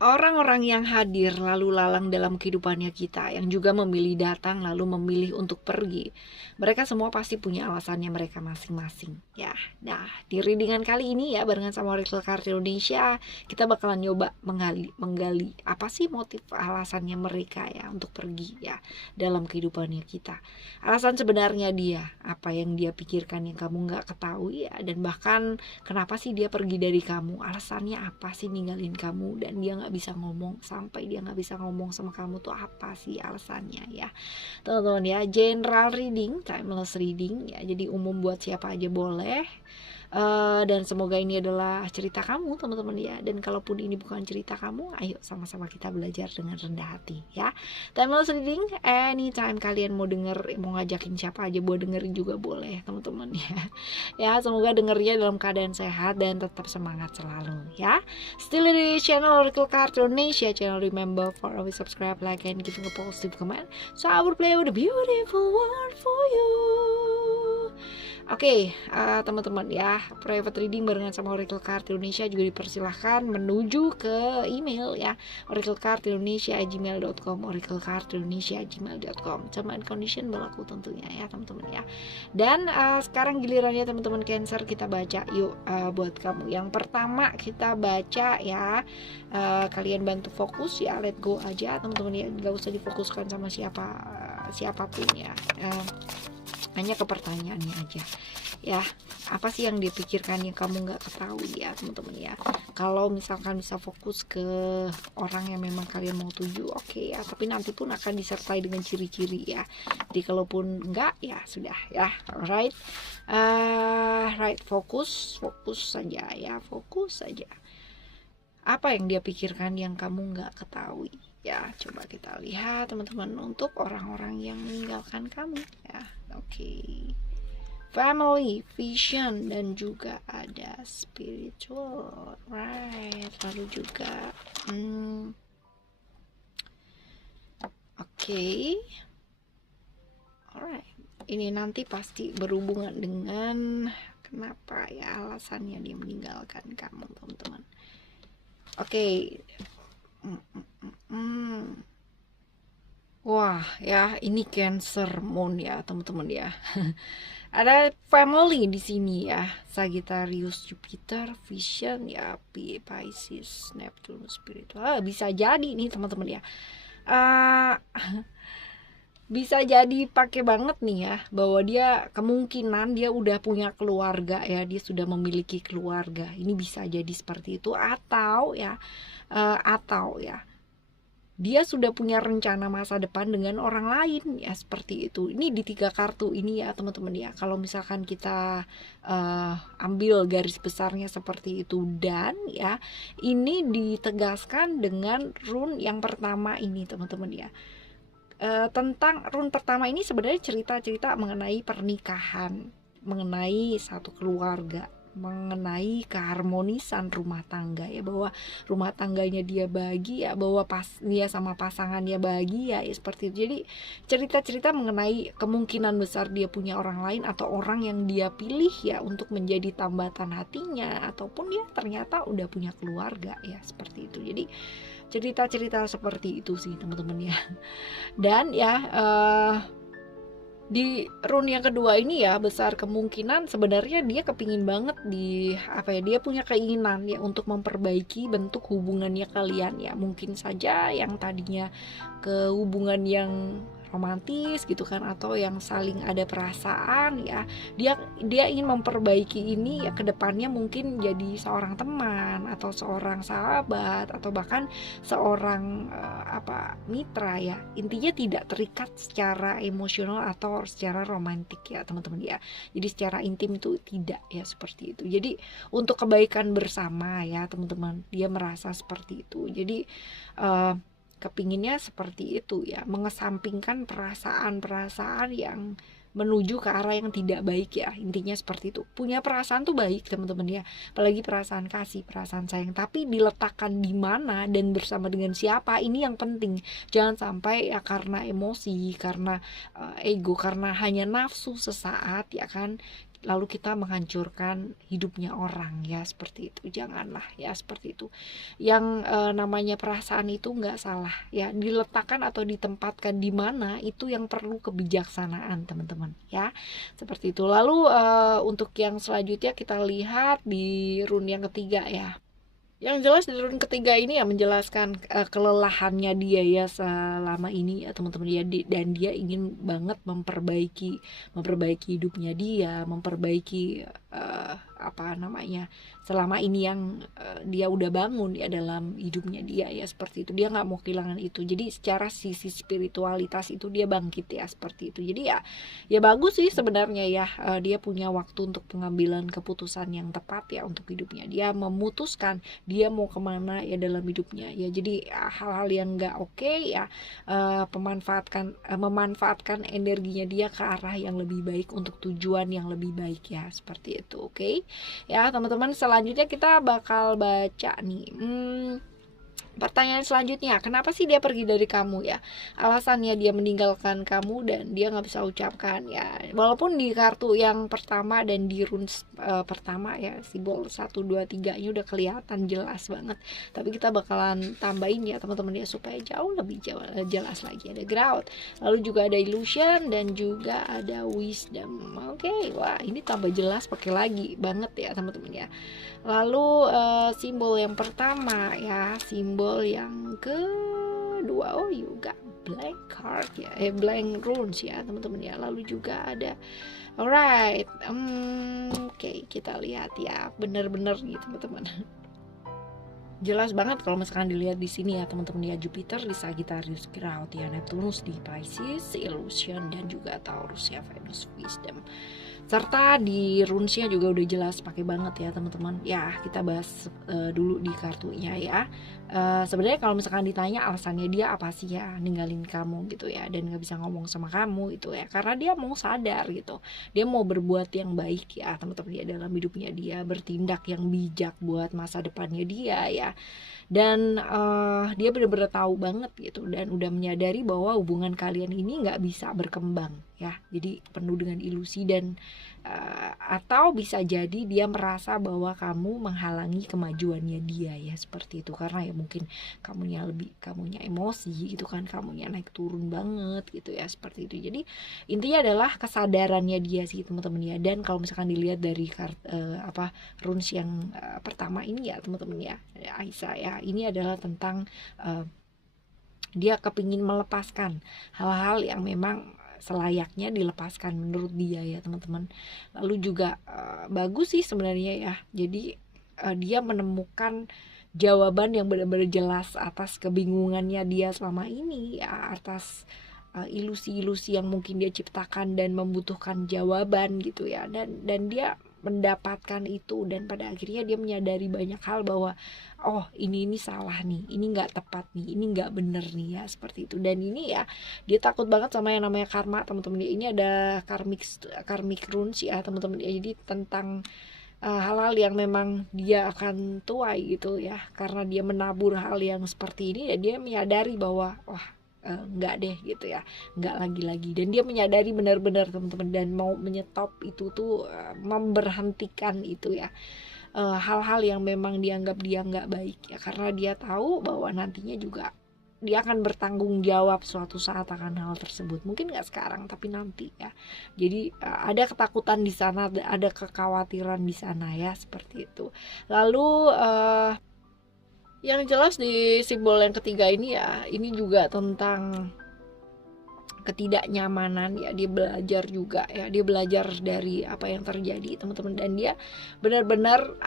Orang-orang yang hadir lalu lalang dalam kehidupannya kita, yang juga memilih datang lalu memilih untuk pergi, mereka semua pasti punya alasannya mereka masing-masing ya. Nah, di readingan kali ini ya, barengan sama Oracle Card Indonesia, kita bakalan nyoba menggali apa sih motif alasannya mereka ya untuk pergi ya dalam kehidupannya kita. Alasan sebenarnya dia, apa yang dia pikirkan yang kamu nggak ketahui ya, dan bahkan kenapa sih dia pergi dari kamu, alasannya apa sih ninggalin kamu, dan dia nggak bisa ngomong, sampai dia nggak bisa ngomong sama kamu tuh apa sih alasannya ya teman-teman ya. General reading, timeless reading ya, jadi umum buat siapa aja boleh. Dan semoga ini adalah cerita kamu teman-teman ya, dan kalaupun ini bukan cerita kamu, ayo sama-sama kita belajar dengan rendah hati ya. Timeless reading, anytime kalian mau denger, mau ngajakin siapa aja buat dengerin juga boleh teman-teman ya. Ya, semoga dengernya dalam keadaan sehat dan tetap semangat selalu ya. Still di channel Oracle Card Indonesia channel. Remember for always subscribe, like, and giving a positive comment, so I will play with a beautiful word for you. Oke, teman-teman ya, private reading barengan sama Oracle Card Indonesia juga dipersilahkan menuju ke email ya, oraclecardindonesia@gmail.com, oraclecardindonesia@gmail.com. Term and condition berlaku tentunya ya teman-teman ya. Dan sekarang gilirannya teman-teman Cancer, kita baca yuk buat kamu. Yang pertama kita baca ya, kalian bantu fokus ya, let go aja teman-teman ya, nggak usah difokuskan sama siapapun ya. Hanya ke pertanyaannya aja ya, apa sih yang dipikirkan yang kamu nggak ketahui ya teman-teman ya. Kalau misalkan bisa fokus ke orang yang memang kalian mau tuju, oke ya, tapi nanti pun akan disertai dengan ciri-ciri ya. Jadi kalaupun enggak ya sudah ya. Alright, right, fokus saja ya, fokus saja. Apa yang dia pikirkan yang kamu nggak ketahui ya. Coba kita lihat teman-teman untuk orang-orang yang meninggalkan kamu ya. Oke, family, vision, dan juga ada spiritual, right? Lalu juga oke. Alright, ini nanti pasti berhubungan dengan kenapa ya alasannya dia meninggalkan kamu teman-teman. Oke. Wah ya, ini Cancer Moon ya teman-teman ya. Ada family di sini ya, Sagittarius, Jupiter, Vision ya, Pisces, Neptune, spiritual. Bisa jadi nih teman-teman ya. Bisa jadi pakai banget nih ya, bahwa dia kemungkinan dia udah punya keluarga ya, dia sudah memiliki keluarga. Ini bisa jadi seperti itu, atau ya dia sudah punya rencana masa depan dengan orang lain ya, seperti itu. Ini di 3 kartu ini ya teman-teman ya, kalau misalkan kita ambil garis besarnya seperti itu. Dan ya, ini ditegaskan dengan rune yang pertama ini teman-teman ya. Tentang rune pertama ini sebenarnya cerita-cerita mengenai pernikahan, mengenai satu keluarga, mengenai keharmonisan rumah tangga ya, bahwa rumah tangganya dia bahagia, bahwa dia sama pasangannya bahagia ya, seperti itu. Jadi cerita-cerita mengenai kemungkinan besar dia punya orang lain atau orang yang dia pilih ya untuk menjadi tambatan hatinya, ataupun dia ternyata udah punya keluarga ya, seperti itu. Jadi cerita-cerita seperti itu sih teman-teman ya. Dan ya di rune yang kedua ini ya, besar kemungkinan sebenarnya dia kepingin banget dia punya keinginan ya untuk memperbaiki bentuk hubungannya kalian ya. Mungkin saja yang tadinya ke hubungan yang romantis gitu kan, atau yang saling ada perasaan ya, dia ingin memperbaiki ini ya, kedepannya mungkin jadi seorang teman atau seorang sahabat atau bahkan seorang mitra ya. Intinya tidak terikat secara emosional atau secara romantis ya teman-teman ya. Jadi secara intim itu tidak ya, seperti itu. Jadi untuk kebaikan bersama ya teman-teman, dia merasa seperti itu. Jadi kepinginnya seperti itu ya, mengesampingkan perasaan-perasaan yang menuju ke arah yang tidak baik ya. Intinya seperti itu. Punya perasaan tuh baik teman-teman ya, apalagi perasaan kasih, perasaan sayang, tapi diletakkan di mana dan bersama dengan siapa, ini yang penting. Jangan sampai ya karena emosi, karena ego, karena hanya nafsu sesaat ya kan, lalu kita menghancurkan hidupnya orang, ya seperti itu. Janganlah ya seperti itu. Yang namanya perasaan itu nggak salah ya, diletakkan atau ditempatkan di mana itu yang perlu kebijaksanaan teman-teman ya, seperti itu. Lalu untuk yang selanjutnya kita lihat di rune yang ketiga ya. Yang jelas di rune ketiga ini ya menjelaskan kelelahannya dia ya selama ini ya teman-teman ya, dan dia ingin banget memperbaiki hidupnya dia, memperbaiki apa namanya, selama ini yang dia udah bangun ya dalam hidupnya dia ya, seperti itu. Dia nggak mau kehilangan itu. Jadi secara sisi spiritualitas itu dia bangkit ya, seperti itu. Jadi ya bagus sih sebenarnya ya, dia punya waktu untuk pengambilan keputusan yang tepat ya untuk hidupnya. Dia memutuskan dia mau kemana ya dalam hidupnya ya. Jadi hal-hal yang nggak oke ya, memanfaatkan energinya dia ke arah yang lebih baik untuk tujuan yang lebih baik ya, seperti itu. Oke ya teman-teman, selanjutnya kita bakal baca nih pertanyaan selanjutnya. Kenapa sih dia pergi dari kamu ya? Alasannya dia meninggalkan kamu dan dia nggak bisa ucapkan ya. Walaupun di kartu yang pertama dan di runes pertama ya, simbol 1, 2, 3 nya udah kelihatan jelas banget. Tapi kita bakalan tambahin ya teman-teman ya, supaya jauh lebih jelas lagi. Ada ground, lalu juga ada illusion dan juga ada wisdom. Oke, wah ini tambah jelas pakai lagi banget ya teman-teman ya. Lalu simbol yang pertama ya, simbol yang kedua, oh juga blank card ya, blank runes ya teman-teman ya. Lalu juga ada alright, oke, kita lihat ya, bener-bener gitu teman-teman. Jelas banget kalau misalkan dilihat di sini ya teman-teman ya, Jupiter di Sagittarius ground ya, Neptunus di Pisces, illusion, dan juga Taurus ya, Venus wisdom. Serta di runesnya juga udah jelas pakai banget ya teman-teman ya. Kita bahas dulu di kartunya ya. Sebenarnya kalau misalkan ditanya alasannya dia apa sih ya ninggalin kamu gitu ya, dan nggak bisa ngomong sama kamu itu ya, karena dia mau sadar gitu, dia mau berbuat yang baik ya teman-teman ya dalam hidupnya dia, bertindak yang bijak buat masa depannya dia ya. Dan dia benar-benar tahu banget gitu, dan udah menyadari bahwa hubungan kalian ini nggak bisa berkembang ya, jadi penuh dengan ilusi, dan atau bisa jadi dia merasa bahwa kamu menghalangi kemajuannya dia ya, seperti itu. Karena ya mungkin kamunya emosi gitu kan, kamunya naik turun banget gitu ya, seperti itu. Jadi intinya adalah kesadarannya dia sih teman-teman ya. Dan kalau misalkan dilihat dari runes yang pertama ini ya teman-teman ya, Aisyah ya, ini adalah tentang dia kepingin melepaskan hal-hal yang memang selayaknya dilepaskan menurut dia ya teman-teman. Lalu juga bagus sih sebenarnya ya, jadi dia menemukan jawaban yang benar-benar jelas atas kebingungannya dia selama ini ya, atas ilusi-ilusi yang mungkin dia ciptakan dan membutuhkan jawaban gitu ya, dan dia mendapatkan itu, dan pada akhirnya dia menyadari banyak hal bahwa oh ini salah nih, ini nggak tepat nih, ini nggak bener nih ya, seperti itu. Dan ini ya dia takut banget sama yang namanya karma teman-teman. Ini ada karmic runes ya teman-teman ya, jadi tentang hal-hal yang memang dia akan tuai gitu ya, karena dia menabur hal yang seperti ini ya. Dia menyadari bahwa wah enggak deh gitu ya, enggak lagi, dan dia menyadari benar-benar teman-teman, dan mau menyetop itu tuh, memberhentikan itu ya, hal-hal yang memang dianggap dia nggak baik ya, karena dia tahu bahwa nantinya juga dia akan bertanggung jawab suatu saat akan hal tersebut. Mungkin nggak sekarang tapi nanti ya. Jadi ada ketakutan di sana, ada kekhawatiran di sana ya, seperti itu. Lalu yang jelas di simbol yang ketiga ini ya, ini juga tentang ketidaknyamanan ya. Dia belajar juga ya, dia belajar dari apa yang terjadi teman-teman, dan dia benar-benar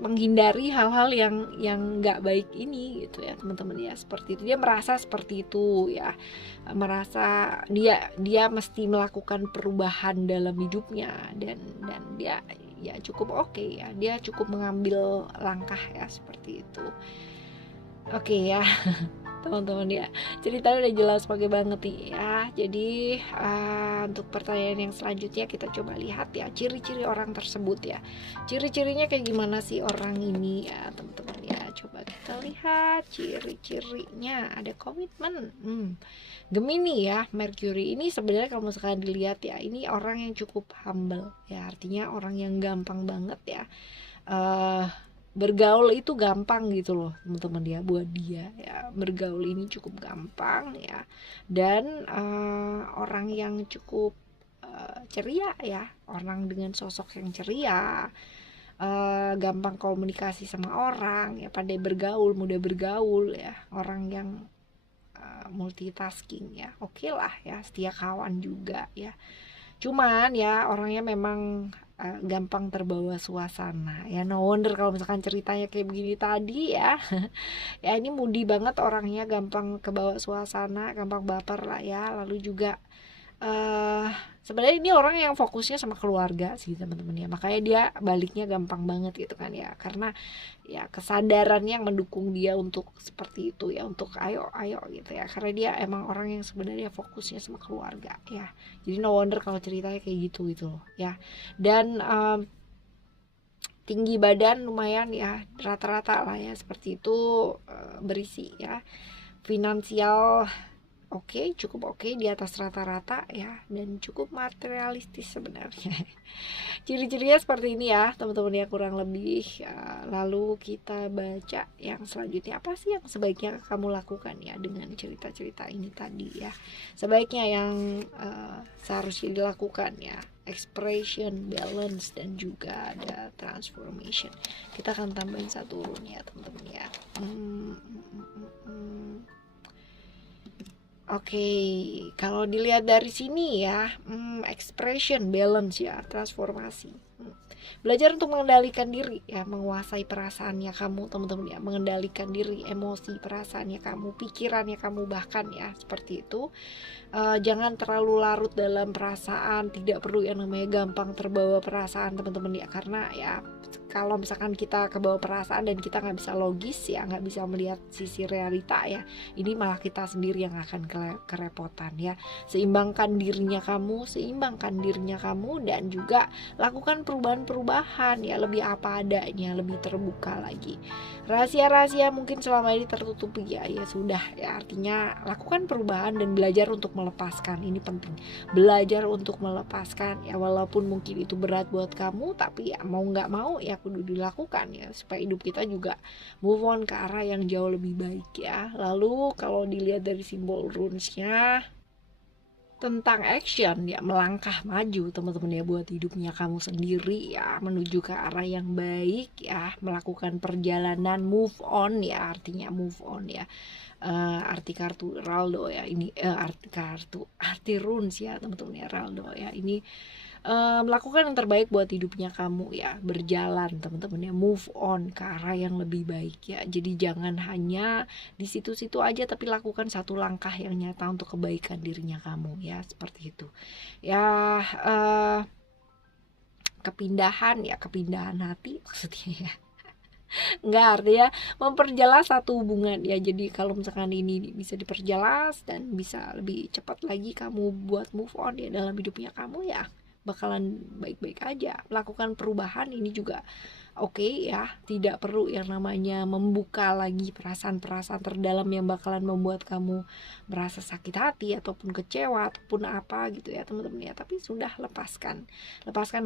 menghindari hal-hal yang nggak baik ini gitu ya teman-teman ya, seperti itu. Dia merasa seperti itu ya, merasa dia mesti melakukan perubahan dalam hidupnya, dan dia ya cukup oke ya, dia cukup mengambil langkah ya, seperti itu. Oke ya teman-teman ya, ceritanya udah jelas pakai banget nih ya. Jadi untuk pertanyaan yang selanjutnya kita coba lihat ya, ciri-ciri orang tersebut ya. Ciri-cirinya kayak gimana sih orang ini ya teman-teman ya, coba kita lihat ciri-cirinya, ada komitmen. Gemini ya, Mercury ini sebenarnya kalau misalkan dilihat ya, ini orang yang cukup humble ya, artinya orang yang gampang banget ya, bergaul itu gampang gitu loh teman-teman ya, buat dia ya, bergaul ini cukup gampang ya, dan orang yang cukup ceria ya, orang dengan sosok yang ceria, gampang komunikasi sama orang ya, pandai bergaul, mudah bergaul ya, orang yang multitasking ya, oke lah ya, setia kawan juga ya. Cuman ya orangnya memang gampang terbawa suasana ya, no wonder kalau misalkan ceritanya kayak begini tadi ya. Ya ini moody banget orangnya, gampang kebawa suasana, gampang baper lah ya. Lalu juga sebenarnya ini orang yang fokusnya sama keluarga sih teman-teman ya, makanya dia baliknya gampang banget gitu kan ya, karena ya kesadaran yang mendukung dia untuk seperti itu ya, untuk ayo gitu ya, karena dia emang orang yang sebenarnya fokusnya sama keluarga ya. Jadi no wonder kalau ceritanya kayak gitu loh ya. Dan tinggi badan lumayan ya, rata-rata lah ya seperti itu, berisi ya. Finansial oke, cukup oke, di atas rata-rata ya, dan cukup materialistis sebenarnya. Ciri-cirinya seperti ini ya teman-teman ya, kurang lebih ya. Lalu kita baca yang selanjutnya, apa sih yang sebaiknya kamu lakukan ya dengan cerita-cerita ini tadi ya. Sebaiknya yang seharusnya dilakukan ya, expression, balance, dan juga ada transformation. Kita akan tambahin satu urun ya teman-teman ya. Oke, kalau dilihat dari sini ya, expression, balance ya, transformasi. Belajar untuk mengendalikan diri ya, menguasai perasaannya kamu teman-teman ya, mengendalikan diri, emosi, perasaannya kamu, pikirannya kamu, bahkan ya seperti itu. Jangan terlalu larut dalam perasaan, tidak perlu yang namanya gampang terbawa perasaan teman-teman ya, karena ya kalau misalkan kita kebawa perasaan dan kita nggak bisa logis ya, nggak bisa melihat sisi realita ya, ini malah kita sendiri yang akan kerepotan ya. Seimbangkan dirinya kamu, dan juga lakukan perubahan-perubahan ya, lebih apa adanya, lebih terbuka lagi. Rahasia-rahasia mungkin selama ini tertutupi ya sudah ya, artinya lakukan perubahan dan belajar untuk melepaskan. Ini penting, belajar untuk melepaskan ya, walaupun mungkin itu berat buat kamu, tapi ya mau nggak mau ya kudu dilakukan ya, supaya hidup kita juga move on ke arah yang jauh lebih baik ya. Lalu kalau dilihat dari simbol runesnya tentang action ya, melangkah maju teman-teman ya, buat hidupnya kamu sendiri ya, menuju ke arah yang baik ya, melakukan perjalanan move on ya, artinya move on ya. Arti kartu Raldo ya ini, arti runes ya teman-teman ya, Raldo ya ini melakukan yang terbaik buat hidupnya kamu ya, berjalan teman-teman ya, move on ke arah yang lebih baik ya. Jadi jangan hanya di situ-situ aja, tapi lakukan satu langkah yang nyata untuk kebaikan dirinya kamu ya, seperti itu ya. Kepindahan hati maksudnya ya, enggak, artinya memperjelas satu hubungan ya. Jadi kalau misalkan ini bisa diperjelas dan bisa lebih cepat lagi kamu buat move on ya dalam hidupnya kamu ya, bakalan baik-baik aja. Melakukan perubahan ini juga oke ya, tidak perlu yang namanya membuka lagi perasaan-perasaan terdalam yang bakalan membuat kamu merasa sakit hati ataupun kecewa ataupun apa gitu ya teman-teman ya. Tapi sudah lepaskan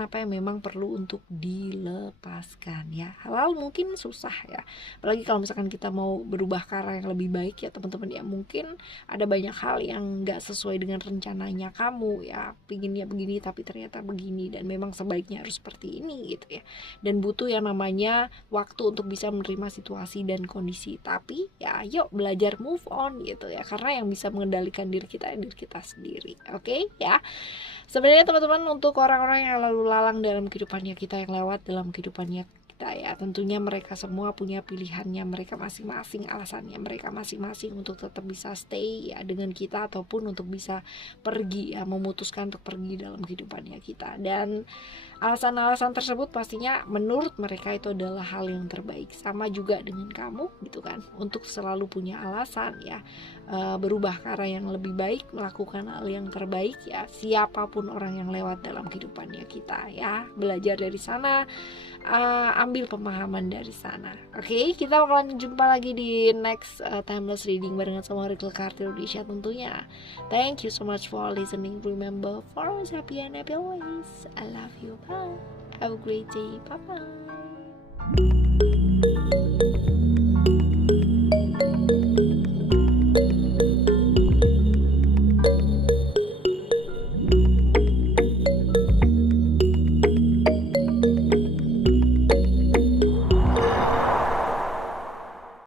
apa yang memang perlu untuk dilepaskan ya. Halal mungkin susah ya, apalagi kalau misalkan kita mau berubah ke arah yang lebih baik ya teman-teman ya. Mungkin ada banyak hal yang gak sesuai dengan rencananya kamu ya, pinginnya begini tapi ternyata begini, dan memang sebaiknya harus seperti ini gitu ya, dan butuh yang namanya waktu untuk bisa menerima situasi dan kondisi. Tapi ya yuk belajar move on gitu ya, karena yang bisa mengendalikan diri kita sendiri. Oke ya. Sebenarnya teman-teman, untuk orang-orang yang lalu lalang dalam kehidupannya kita, yang lewat dalam kehidupannya kita ya, tentunya mereka semua punya pilihannya mereka masing-masing, alasannya mereka masing-masing untuk tetap bisa stay ya dengan kita, ataupun untuk bisa pergi ya, memutuskan untuk pergi dalam kehidupannya kita. Dan alasan-alasan tersebut pastinya menurut mereka itu adalah hal yang terbaik. Sama juga dengan kamu gitu kan, untuk selalu punya alasan ya, berubah ke arah yang lebih baik, melakukan hal yang terbaik ya, siapapun orang yang lewat dalam kehidupannya kita ya. Belajar dari sana, ambil pemahaman dari sana. Oke, kita bakalan jumpa lagi di next timeless reading barengan sama Oracle Card Indonesia tentunya. Thank you so much for listening. Remember, for always happy and happy always. I love you. Bye. Have a great day. Bye bye.